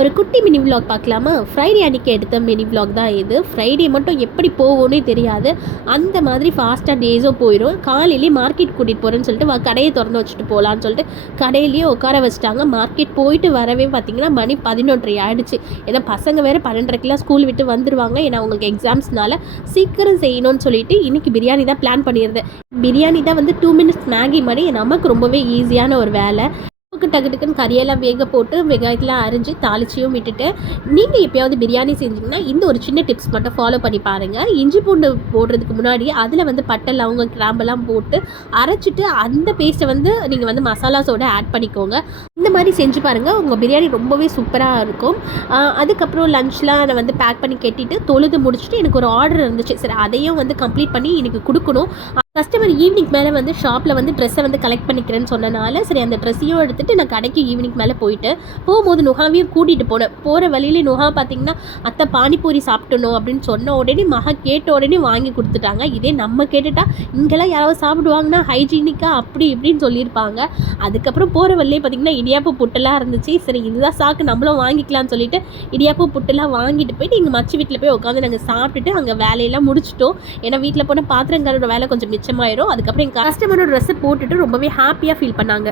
ஒரு குட்டி mini vlog பார்க்கலாமா? ஃப்ரைடே அன்றைக்கி எடுத்த மினி விலாக் தான் இது. ஃப்ரைடே மட்டும் எப்படி போகும்னே தெரியாது. அந்த மாதிரி ஃபாஸ்ட்டாக டேஸோ போயிடும் காலையிலேயே மார்க்கெட் கூட்டிகிட்டு போகிறேன்னு சொல்லிட்டு வா கடையை திறந்து வச்சுட்டு போகலான்னு சொல்லிட்டு கடையிலேயே உட்கார வச்சுட்டாங்க. மார்க்கெட் போயிட்டு வரவே பார்த்தீங்கன்னா மணி பதினொன்றரை ஆகிடுச்சு ஏன்னா பசங்க வேறு பன்னெண்டரைக்கெலாம் ஸ்கூல் விட்டு வந்துடுவாங்க ஏன்னா அவங்களுக்கு எக்ஸாம்ஸ்னால சீக்கிரம் செய்யணும்னு சொல்லிட்டு இன்றைக்கி பிரியாணி தான் பிளான் பண்ணியிருந்தேன். பிரியாணி தான் வந்து டூ மினிட்ஸ் மேகி மாதிரி நமக்கு ரொம்பவே ஈஸியான ஒரு வேலை. டக்கு டக்கு டக்குன்னு கறியெல்லாம் வேக போட்டு வெங்காயத்தெலாம் அரிஞ்சு தாளிச்சியும் விட்டுட்டு நீங்கள் எப்போயாவது பிரியாணி செஞ்சீங்கன்னா இந்த ஒரு சின்ன டிப்ஸ் மட்டும் ஃபாலோ பண்ணி பாருங்கள் இஞ்சி பூண்டு போடுறதுக்கு முன்னாடி அதில் வந்து பட்டை லவங்க கிராம்பெல்லாம் போட்டு அரைச்சிட்டு அந்த பேஸ்ட்டை வந்து நீங்கள் வந்து மசாலாஸோடு ஆட் பண்ணிக்கோங்க. இந்த மாதிரி செஞ்சு பாருங்கள் உங்கள் பிரியாணி ரொம்பவே சூப்பராக இருக்கும். அதுக்கப்புறம் லஞ்ச்லாம் நான் வந்து பேக் பண்ணி கட்டிட்டு தொழுது முடிச்சுட்டு எனக்கு ஒரு ஆர்டர் இருந்துச்சு. சரி அதையும் வந்து கம்ப்ளீட் பண்ணி எனக்கு கொடுக்கணும். கஸ்டமர் ஈவினிங் மேலே வந்து ஷாப்பில் வந்து ட்ரெஸ்ஸை வந்து கலெக்ட் பண்ணிக்கிறேன்னு சொன்னனால சரி அந்த ட்ரெஸ்ஸையும் எடுத்துகிட்டு நான் கடைக்கு ஈவினிங் மேலே போயிட்டு போகும்போது நுகாவையும் கூட்டிகிட்டு போனேன். போகிற வழியிலே நுகா பார்த்தீங்கன்னா அத்தை பானிபூரி சாப்பிட்டணும் அப்படின்னு சொன்ன உடனே மகா கேட்ட உடனே வாங்கி கொடுத்துட்டாங்க. இதே நம்ம கேட்டுட்டா இங்கெல்லாம் யாராவது சாப்பிடுவாங்கன்னா ஹைஜீனிக்காக அப்படி இப்படின்னு சொல்லியிருப்பாங்க. அதுக்கப்புறம் போகிற வழியிலே பார்த்தீங்கன்னா இடியாப்பு புட்டெல்லாம் இருந்துச்சு. சரி இதுதான் சாக்கு நம்மளும் வாங்கிக்கலாம்னு சொல்லிட்டு இடியாப்பு புட்டெல்லாம் வாங்கிட்டு போயிட்டு எங்கள் மச்சி வீட்டில் போய் உட்காந்து நாங்கள் சாப்பிட்டுட்டு அங்கே வேலையெல்லாம் முடிச்சிட்டோம். ஏன்னா வீட்டில் போனால் பாத்திரங்களோட வேலை கொஞ்சம் மிச்சம் மிச்சமாயிரும் அதுக்கப்புறம் எங்கள் கஸ்டமரோட ட்ரெஸ்ஸை போட்டுட்டு ரொம்பவே ஹாப்பியாக ஃபீல் பண்ணாங்க.